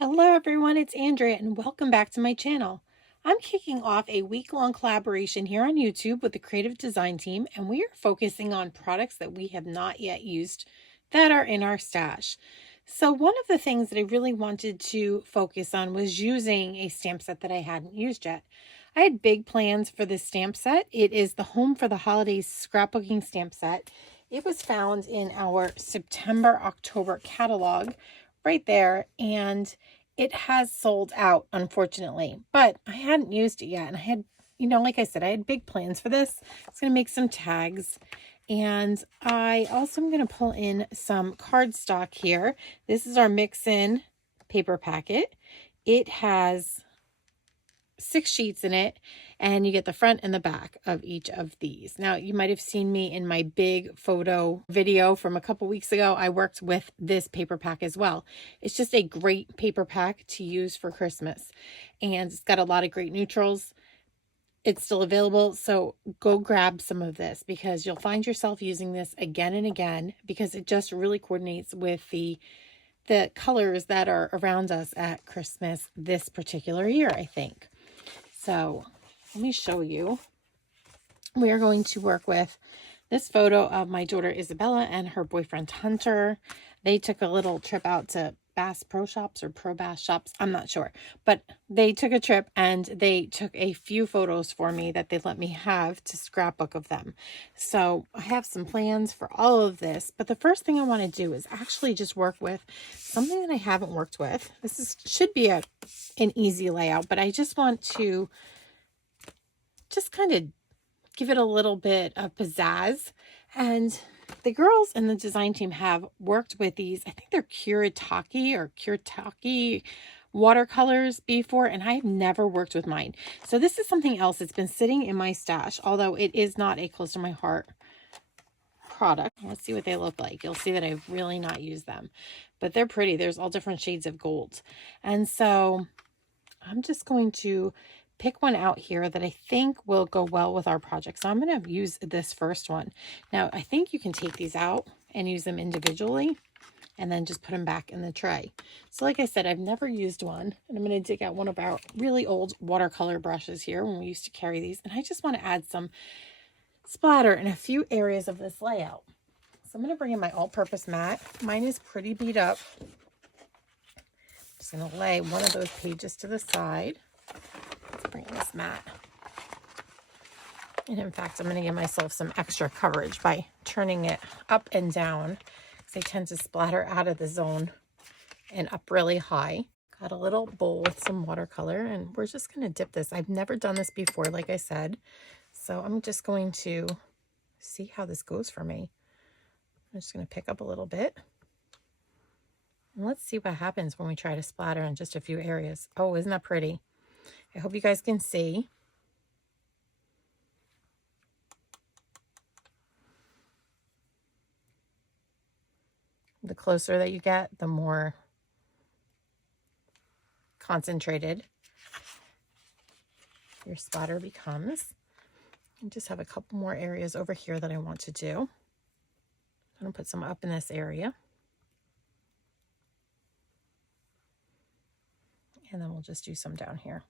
Hello everyone, it's Andrea and welcome back to my channel. I'm kicking off a week-long collaboration here on YouTube with the creative design team, and we are focusing on products that we have not yet used that are in our stash. So one of the things that I really wanted to focus on was using a stamp set that I hadn't used yet. I had big plans for this stamp set. It is the Home for the Holidays scrapbooking stamp set. It was found in our September-October catalog right there, and it has sold out, unfortunately, but I hadn't used it yet. And I had, like I said, I had big plans for this. I was going to make some tags, and I also am going to pull in some cardstock here. This is our mix-in paper packet. It has 6 sheets in it, and you get the front and the back of each of these. Now, you might have seen me in my big photo video from a couple weeks ago. I worked with this paper pack as well. It's just a great paper pack to use for Christmas, and it's got a lot of great neutrals. It's still available, so go grab some of this because you'll find yourself using this again and again because it just really coordinates with the colors that are around us at Christmas this particular year, I think. So let me show you. We are going to work with this photo of my daughter Isabella and her boyfriend Hunter. They took a little trip out to Bass Pro Shops or Pro Bass Shops. I'm not sure. But they took a trip and they took a few photos for me that they let me have to scrapbook of them. So I have some plans for all of this. But the first thing I want to do is actually just work with something that I haven't worked with. Should be an easy layout, but I just want to just kind of give it a little bit of pizzazz. And the girls in the design team have worked with these. I think they're Kuretake watercolors before, and I've never worked with mine. So this is something else that's been sitting in my stash, although it is not a close to my heart product. Let's see what they look like. You'll see that I've really not used them, but they're pretty. There's all different shades of gold. And so I'm just going to pick one out here that I think will go well with our project. So I'm going to use this first one. Now, I think you can take these out and use them individually and then just put them back in the tray. So like I said, I've never used one, and I'm going to dig out one of our really old watercolor brushes here when we used to carry these. And I just want to add some splatter in a few areas of this layout. So I'm going to bring in my all-purpose mat. Mine is pretty beat up. Just going to lay one of those pages to the side. Let's bring in this mat. And in fact, I'm going to give myself some extra coverage by turning it up and down because I tend to splatter out of the zone and up really high. Got a little bowl with some watercolor, and we're just going to dip this. I've never done this before, like I said. So I'm just going to see how this goes for me. I'm just going to pick up a little bit. And let's see what happens when we try to splatter in just a few areas. Oh, isn't that pretty? I hope you guys can see. The closer that you get, the more concentrated your splatter becomes. I just have a couple more areas over here that I want to do. I'm going to put some up in this area. And then we'll just do some down here.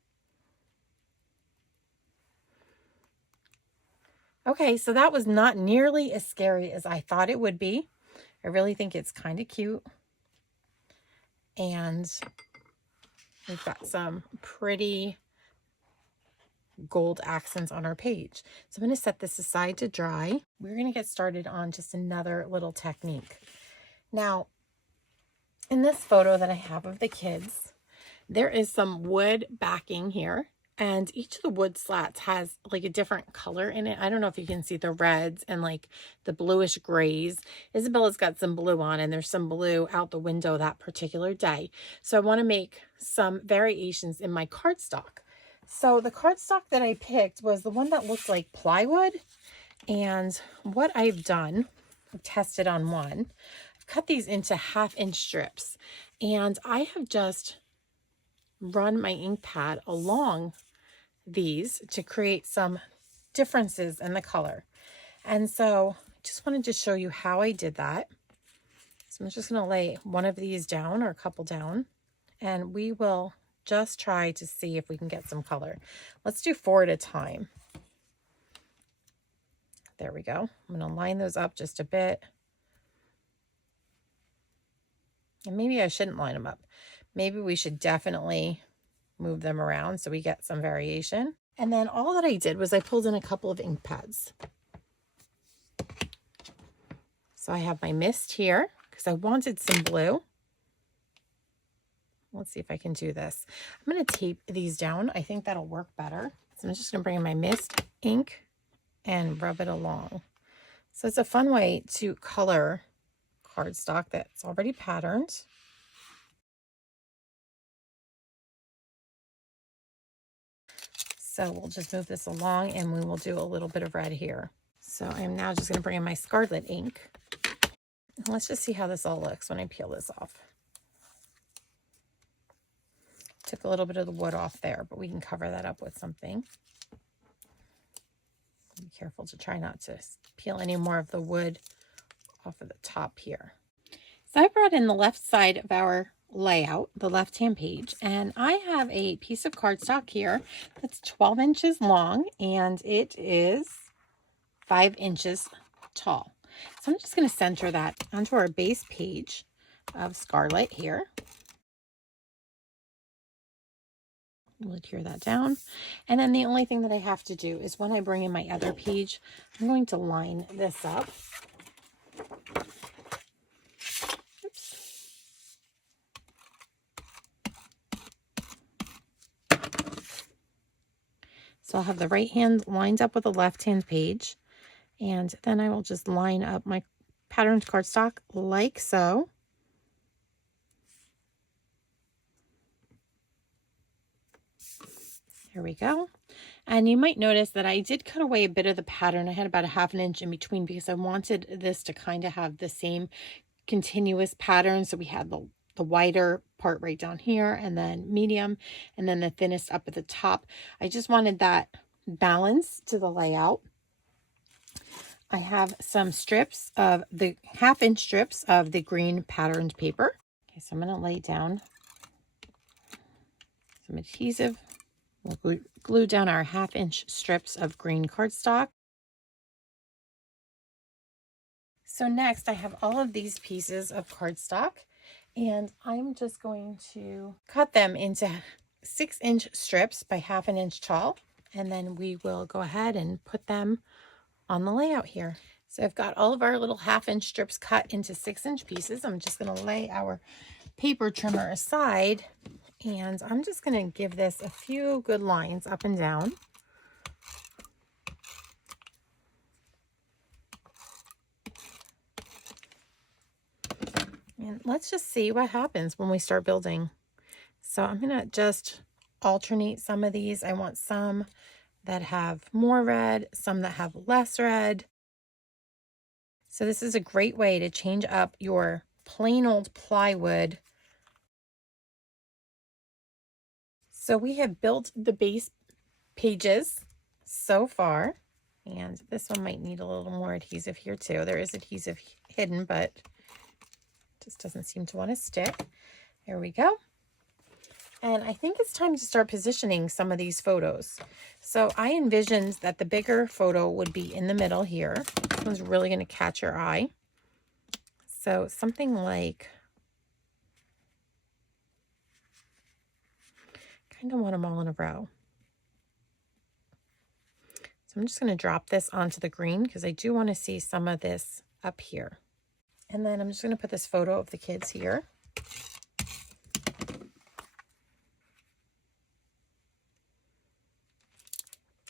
Okay, so that was not nearly as scary as I thought it would be. I really think it's kind of cute. And we've got some pretty gold accents on our page. So I'm going to set this aside to dry. We're going to get started on just another little technique. Now, in this photo that I have of the kids, there is some wood backing here. And each of the wood slats has like a different color in it. I don't know if you can see the reds and like the bluish grays. Isabella's got some blue on, and there's some blue out the window that particular day. So I want to make some variations in my cardstock. So the cardstock that I picked was the one that looked like plywood. And what I've done, I've tested on one, I've cut these into 1/2-inch strips. And I have just run my ink pad along these to create some differences in the color. And so I just wanted to show you how I did that. So I'm just going to lay one of these down or a couple down and we will just try to see if we can get some color. Let's do 4 at a time. There we go. I'm going to line those up just a bit. And maybe I shouldn't line them up. Maybe we should definitely move them around so we get some variation. And then all that I did was I pulled in a couple of ink pads. So I have my mist here because I wanted some blue. Let's see if I can do this. I'm going to tape these down. I think that'll work better. So I'm just going to bring in my mist ink and rub it along. So it's a fun way to color cardstock that's already patterned. So we'll just move this along and we will do a little bit of red here. So I'm now just going to bring in my Scarlet ink. And let's just see how this all looks when I peel this off. Took a little bit of the wood off there, but we can cover that up with something. Be careful to try not to peel any more of the wood off of the top here. So I brought in the left side of our layout, the left-hand page, and I have a piece of cardstock here that's 12 inches long and it is 5 inches tall. So I'm just going to center that onto our base page of Scarlet here. We'll adhere that down. And then the only thing that I have to do is when I bring in my other page, I'm going to line this up. Oops. So I'll have the right hand lined up with the left hand page. And then I will just line up my patterned cardstock like so. There we go. And you might notice that I did cut away a bit of the pattern. I had about a ½ inch in between because I wanted this to kind of have the same continuous pattern. So we had the wider part right down here and then medium and then the thinnest up at the top. I just wanted that balance to the layout. I have some strips of the ½ inch strips of the green patterned paper. Okay, so I'm going to lay down some adhesive. We'll glue down our ½ inch strips of green cardstock. So next I have all of these pieces of cardstock and I'm just going to cut them into 6 inch strips by ½ an inch tall. And then we will go ahead and put them on the layout here. So I've got all of our little ½ inch strips cut into 6 inch pieces. I'm just going to lay our paper trimmer aside. And I'm just going to give this a few good lines up and down. And let's just see what happens when we start building. So I'm going to just alternate some of these. I want some that have more red, some that have less red. So this is a great way to change up your plain old plywood. So we have built the base pages so far, and this one might need a little more adhesive here too. There is adhesive hidden, but it just doesn't seem to want to stick. There we go. And I think it's time to start positioning some of these photos. So I envisioned that the bigger photo would be in the middle here. This one's really going to catch your eye. So something like, kind of want them all in a row. So I'm just going to drop this onto the green because I do want to see some of this up here. And then I'm just going to put this photo of the kids here.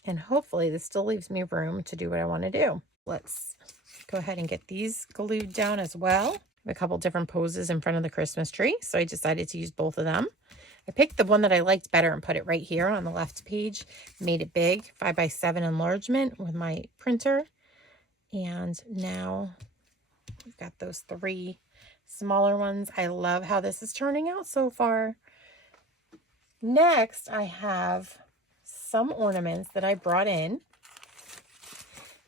And hopefully this still leaves me room to do what I want to do. Let's go ahead and get these glued down as well. I have a couple different poses in front of the Christmas tree, so I decided to use both of them. I picked the one that I liked better and put it right here on the left page. Made it big, 5x7 enlargement with my printer. And now we've got those 3 smaller ones. I love how this is turning out so far. Next, I have some ornaments that I brought in.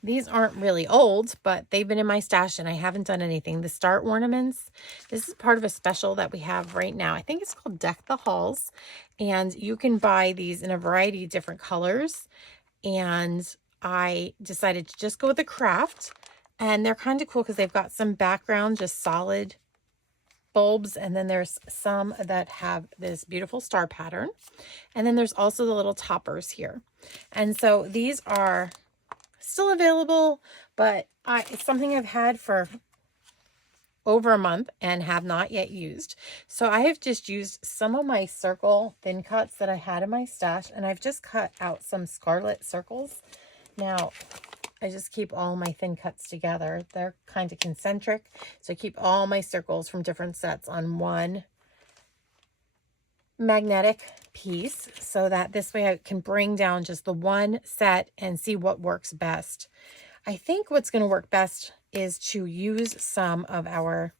These aren't really old, but they've been in my stash and I haven't done anything. The Star Ornaments. This is part of a special that we have right now. I think it's called Deck the Halls. And you can buy these in a variety of different colors. And I decided to just go with the craft. And they're kind of cool because they've got some background, just solid bulbs. And then there's some that have this beautiful star pattern. And then there's also the little toppers here. And so these are still available, but it's something I've had for over a month and have not yet used. So I have just used some of my circle thin cuts that I had in my stash, and I've just cut out some Scarlet circles. Now, I just keep all my thin cuts together. They're kind of concentric, so I keep all my circles from different sets on one magnetic piece so that this way I can bring down just the one set and see what works best. I think what's going to work best is to use some of our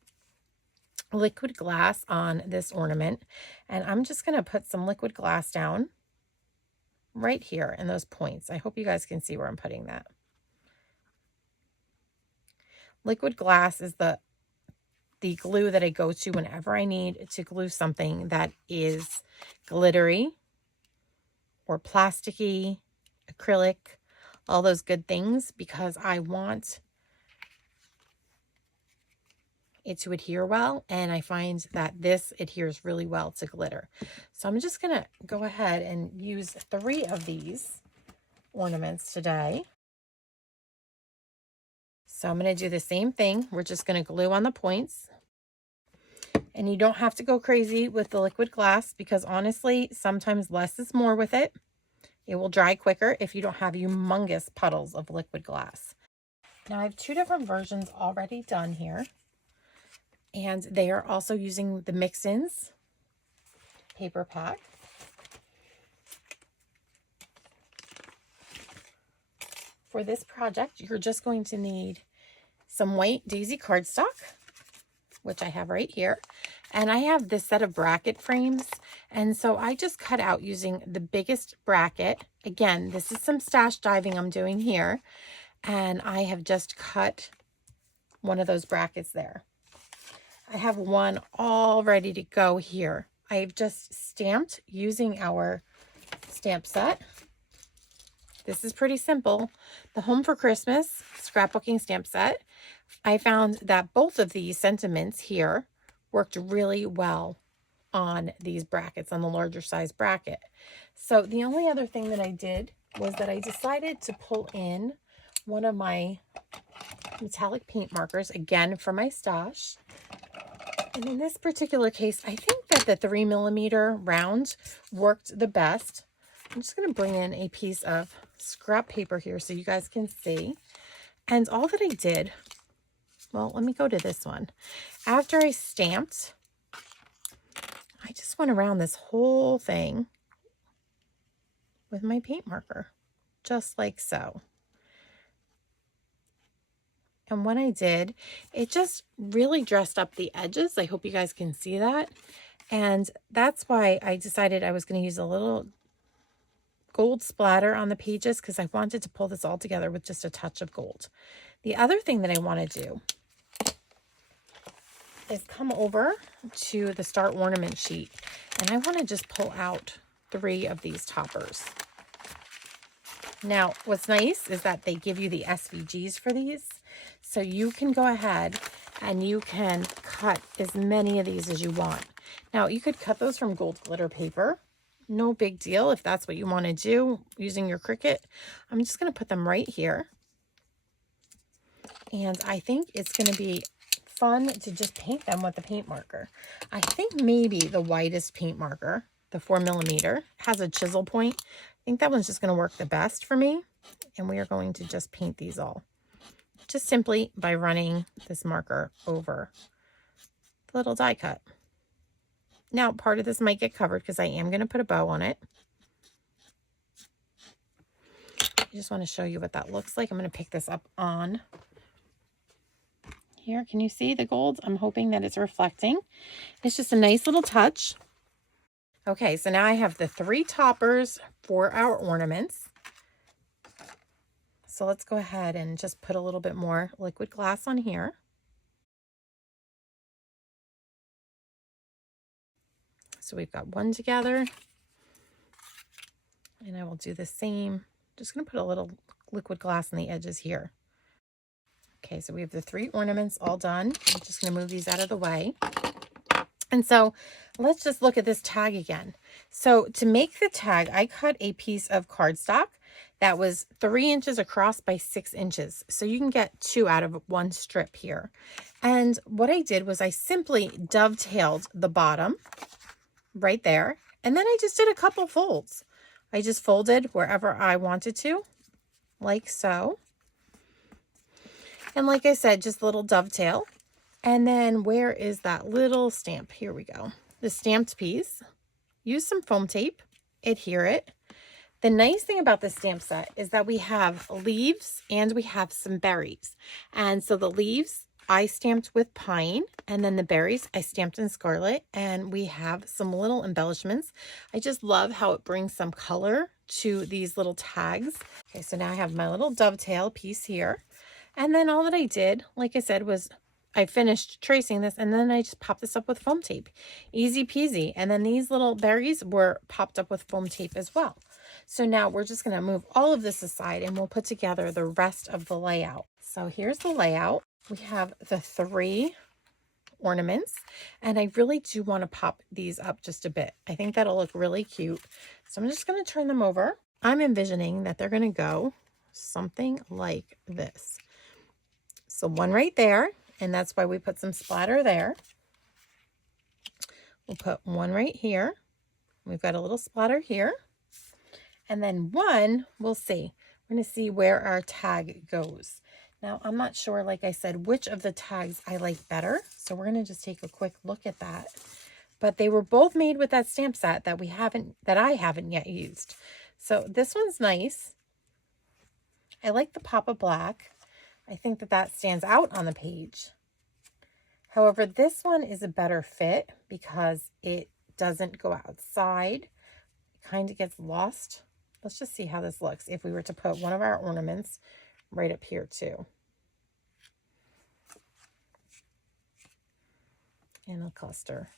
liquid glass on this ornament, and I'm just going to put some liquid glass down right here in those points. I hope you guys can see where I'm putting that. Liquid glass is the glue that I go to whenever I need to glue something that is glittery or plasticky, acrylic, all those good things, because I want it to adhere well, and I find that this adheres really well to glitter. So I'm just gonna go ahead and use 3 of these ornaments today. So I'm going to do the same thing. We're just going to glue on the points. And you don't have to go crazy with the liquid glass because honestly, sometimes less is more with it. It will dry quicker if you don't have humongous puddles of liquid glass. Now I have 2 different versions already done here. And they are also using the mix-ins paper pack. For this project, you're just going to need some white daisy cardstock, which I have right here. And I have this set of bracket frames. And so I just cut out using the biggest bracket. Again, this is some stash diving I'm doing here. And I have just cut one of those brackets there. I have one all ready to go here. I've just stamped using our stamp set. This is pretty simple. The Home for Christmas scrapbooking stamp set. I found that both of these sentiments here worked really well on these brackets, on the larger size bracket. So the only other thing that I did was that I decided to pull in one of my metallic paint markers, again for my stash. And in this particular case, I think that the 3mm round worked the best. I'm just going to bring in a piece of scrap paper here so you guys can see. And all that I did, well, let me go to this one. After I stamped, I just went around this whole thing with my paint marker, just like so. And when I did, it just really dressed up the edges. I hope you guys can see that. And that's why I decided I was going to use a little gold splatter on the pages because I wanted to pull this all together with just a touch of gold. The other thing that I want to do is come over to the Star Ornament sheet, and I want to just pull out 3 of these toppers. Now, what's nice is that they give you the SVGs for these, so you can go ahead and you can cut as many of these as you want. Now, you could cut those from gold glitter paper. No big deal if that's what you want to do using your Cricut. I'm just going to put them right here. And I think it's going to be fun to just paint them with the paint marker. I think maybe the widest paint marker, the 4mm, has a chisel point. I think that one's just going to work the best for me. And we are going to just paint these all. Just simply by running this marker over the little die cut. Now, part of this might get covered because I am going to put a bow on it. I just want to show you what that looks like. I'm going to pick this up on here. Can you see the gold? I'm hoping that it's reflecting. It's just a nice little touch. Okay, so now I have the 3 toppers for our ornaments. So let's go ahead and just put a little bit more liquid glass on here. So we've got one together, and I will do the same. Just going to put a little liquid glass on the edges here. Okay, so we have the 3 ornaments all done. I'm just going to move these out of the way. And so let's just look at this tag again. So to make the tag, I cut a piece of cardstock that was 3 inches across by 6 inches. So you can get 2 out of 1 strip here. And what I did was I simply dovetailed the bottom right there. And then I just did a couple folds. I just folded wherever I wanted to, like so. And like I said, just a little dovetail. And then where is that little stamp? Here we go. The stamped piece. Use some foam tape, adhere it. The nice thing about this stamp set is that we have leaves and we have some berries. And so the leaves I stamped with pine, and then the berries I stamped in scarlet, and we have some little embellishments. I just love how it brings some color to these little tags. Okay, so now I have my little dovetail piece here. And then all that I did, like I said, was I finished tracing this, and then I just popped this up with foam tape. Easy peasy. And then these little berries were popped up with foam tape as well. So now we're just going to move all of this aside, and we'll put together the rest of the layout. So here's the layout. We have the 3 ornaments, and I really do want to pop these up just a bit. I think that'll look really cute. So I'm just going to turn them over. I'm envisioning that they're going to go something like this. So one right there, and that's why we put some splatter there. We'll put one right here. We've got a little splatter here. And then one, we'll see. We're going to see where our tag goes. Now, I'm not sure, like I said, which of the tags I like better. So we're going to just take a quick look at that. But they were both made with that stamp set that I haven't yet used. So this one's nice. I like the pop of black. I think that stands out on the page. However, this one is a better fit because it doesn't go outside. It kind of gets lost. Let's just see how this looks if we were to put one of our ornaments right up here too. In a cluster.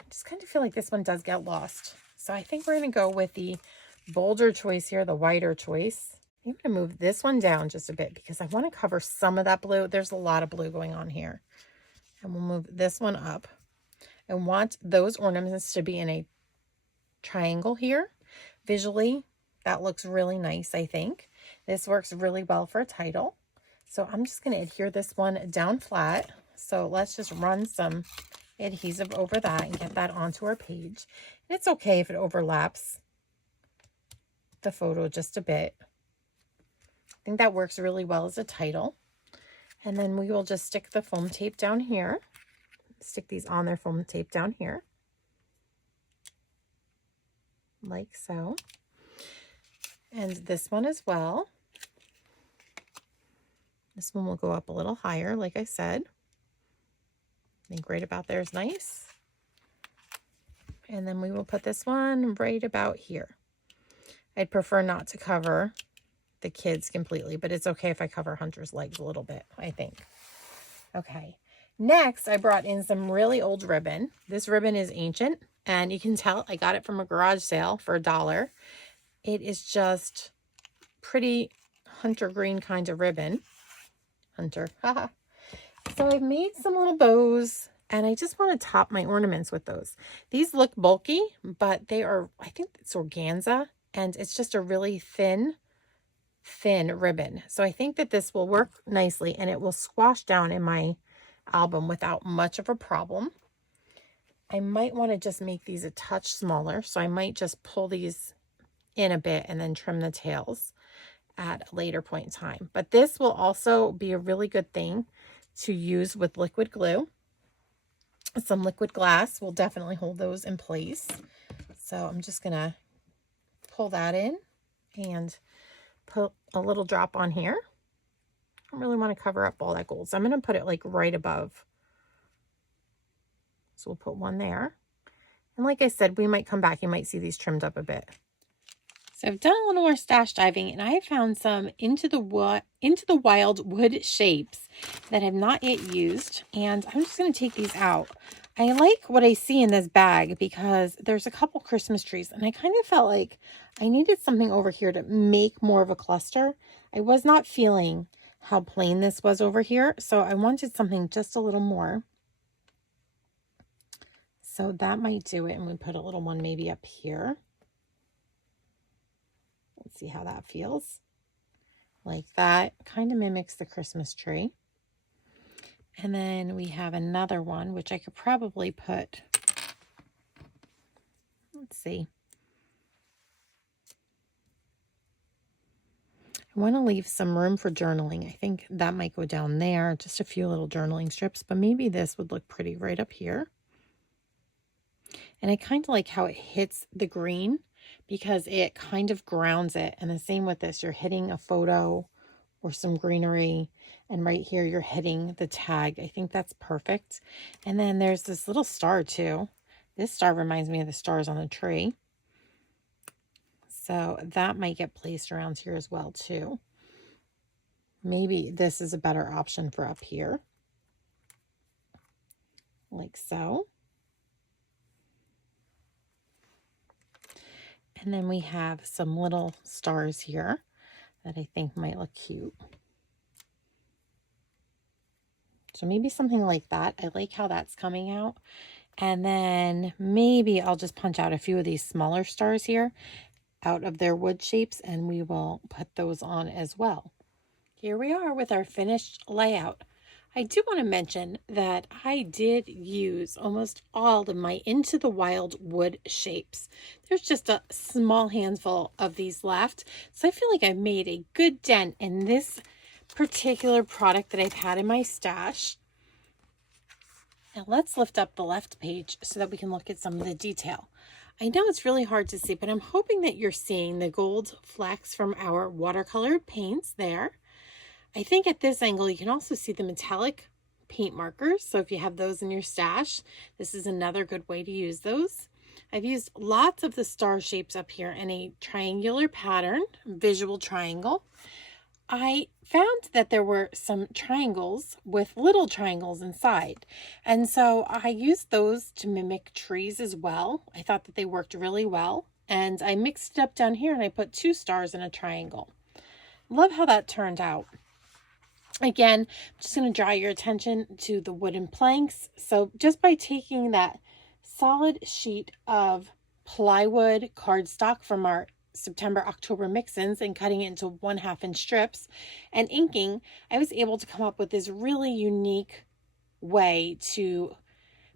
I just kind of feel like this one does get lost. So I think we're going to go with the bolder choice here, the wider choice. I'm going to move this one down just a bit because I want to cover some of that blue. There's a lot of blue going on here. And we'll move this one up. I want those ornaments to be in a triangle here. Visually, that looks really nice, I think. This works really well for a title. So I'm just going to adhere this one down flat. So let's just run some adhesive over that and get that onto our page. And it's okay if it overlaps the photo just a bit. I think that works really well as a title. And then we will just stick the foam tape down here. Stick these on their foam tape down here. Like so. And this one as well. This one will go up a little higher, like I said. I think right about there is nice. And then we will put this one right about here. I'd prefer not to cover the kids completely, but it's okay if I cover Hunter's legs a little bit, I think. Okay. Next, I brought in some really old ribbon. This ribbon is ancient, and you can tell I got it from a garage sale for $1. It is just pretty hunter green kind of ribbon. Hunter, haha. So I've made some little bows, and I just want to top my ornaments with those. These look bulky, but they are, I think it's organza, and it's just a really thin ribbon. So I think that this will work nicely, and it will squash down in my album without much of a problem. I might want to just make these a touch smaller, so I might just pull these in a bit and then trim the tails at a later point in time. But this will also be a really good thing to use with liquid glue. Some liquid glass will definitely hold those in place. So I'm just going to pull that in and put a little drop on here. I don't really want to cover up all that gold, so I'm going to put it like right above. So we'll put one there. And like I said, we might come back. You might see these trimmed up a bit. So I've done a little more stash diving, and I have found some into the wild wood shapes that I've not yet used, and I'm just going to take these out. I like what I see in this bag because there's a couple Christmas trees, and I kind of felt like I needed something over here to make more of a cluster. I was not feeling how plain this was over here, so I wanted something just a little more. So that might do it, and we put a little one maybe up here. Let's see how that feels. Like that kind of mimics the Christmas tree. And then we have another one, which I could probably put, let's see. I want to leave some room for journaling. I think that might go down there, just a few little journaling strips, but maybe this would look pretty right up here. And I kind of like how it hits the green because it kind of grounds it. And the same with this, you're hitting a photo or some greenery, and right here you're hitting the tag. I think that's perfect. And then there's this little star too. This star reminds me of the stars on the tree. So that might get placed around here as well too. Maybe this is a better option for up here. Like so. And then we have some little stars here that I think might look cute. So maybe something like that. I like how that's coming out. And then maybe I'll just punch out a few of these smaller stars here out of their wood shapes, and we will put those on as well. Here we are with our finished layout. I do want to mention that I did use almost all of my Into the Wild wood shapes. There's just a small handful of these left. So I feel like I've made a good dent in this particular product that I've had in my stash. Now let's lift up the left page so that we can look at some of the detail. I know it's really hard to see, but I'm hoping that you're seeing the gold flecks from our watercolor paints there. I think at this angle, you can also see the metallic paint markers. So if you have those in your stash, this is another good way to use those. I've used lots of the star shapes up here in a triangular pattern, visual triangle. I found that there were some triangles with little triangles inside. And so I used those to mimic trees as well. I thought that they worked really well. And I mixed it up down here and I put 2 stars in a triangle. Love how that turned out. Again, I'm just going to draw your attention to the wooden planks. So just by taking that solid sheet of plywood cardstock from our September-October mix-ins and cutting it into 1/2 inch strips and inking, I was able to come up with this really unique way to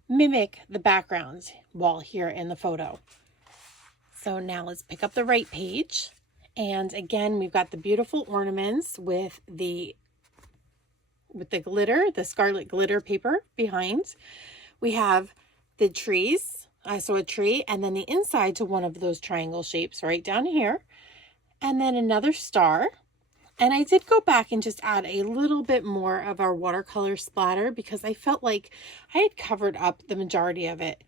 mimic the background wall here in the photo. So now let's pick up the right page. And again, we've got the beautiful ornaments with the glitter, the Scarlet glitter paper behind. We have the trees. I saw a tree, and then the inside to one of those triangle shapes right down here, and then another star. And I did go back and just add a little bit more of our watercolor splatter because I felt like I had covered up the majority of it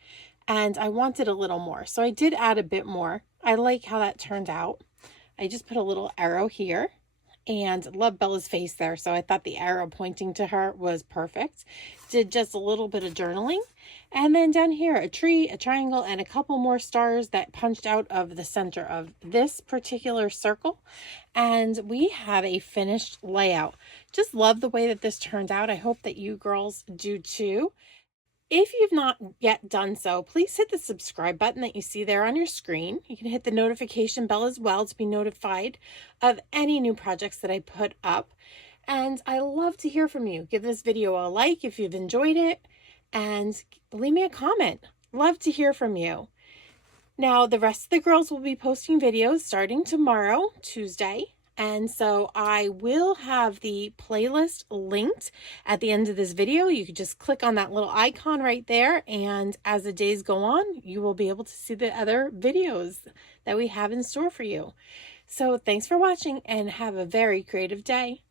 and I wanted a little more. So I did add a bit more. I like how that turned out. I just put a little arrow here and love Bella's face there. So I thought the arrow pointing to her was perfect. Did just a little bit of journaling. And then down here, a tree, a triangle, and a couple more stars that punched out of the center of this particular circle. And we have a finished layout. Just love the way that this turned out. I hope that you girls do too. If you've not yet done so, please hit the subscribe button that you see there on your screen. You can hit the notification bell as well to be notified of any new projects that I put up. And I love to hear from you. Give this video a like if you've enjoyed it and leave me a comment. Love to hear from you. Now, the rest of the girls will be posting videos starting tomorrow, Tuesday. And so I will have the playlist linked at the end of this video. You can just click on that little icon right there. And as the days go on, you will be able to see the other videos that we have in store for you. So thanks for watching and have a very creative day.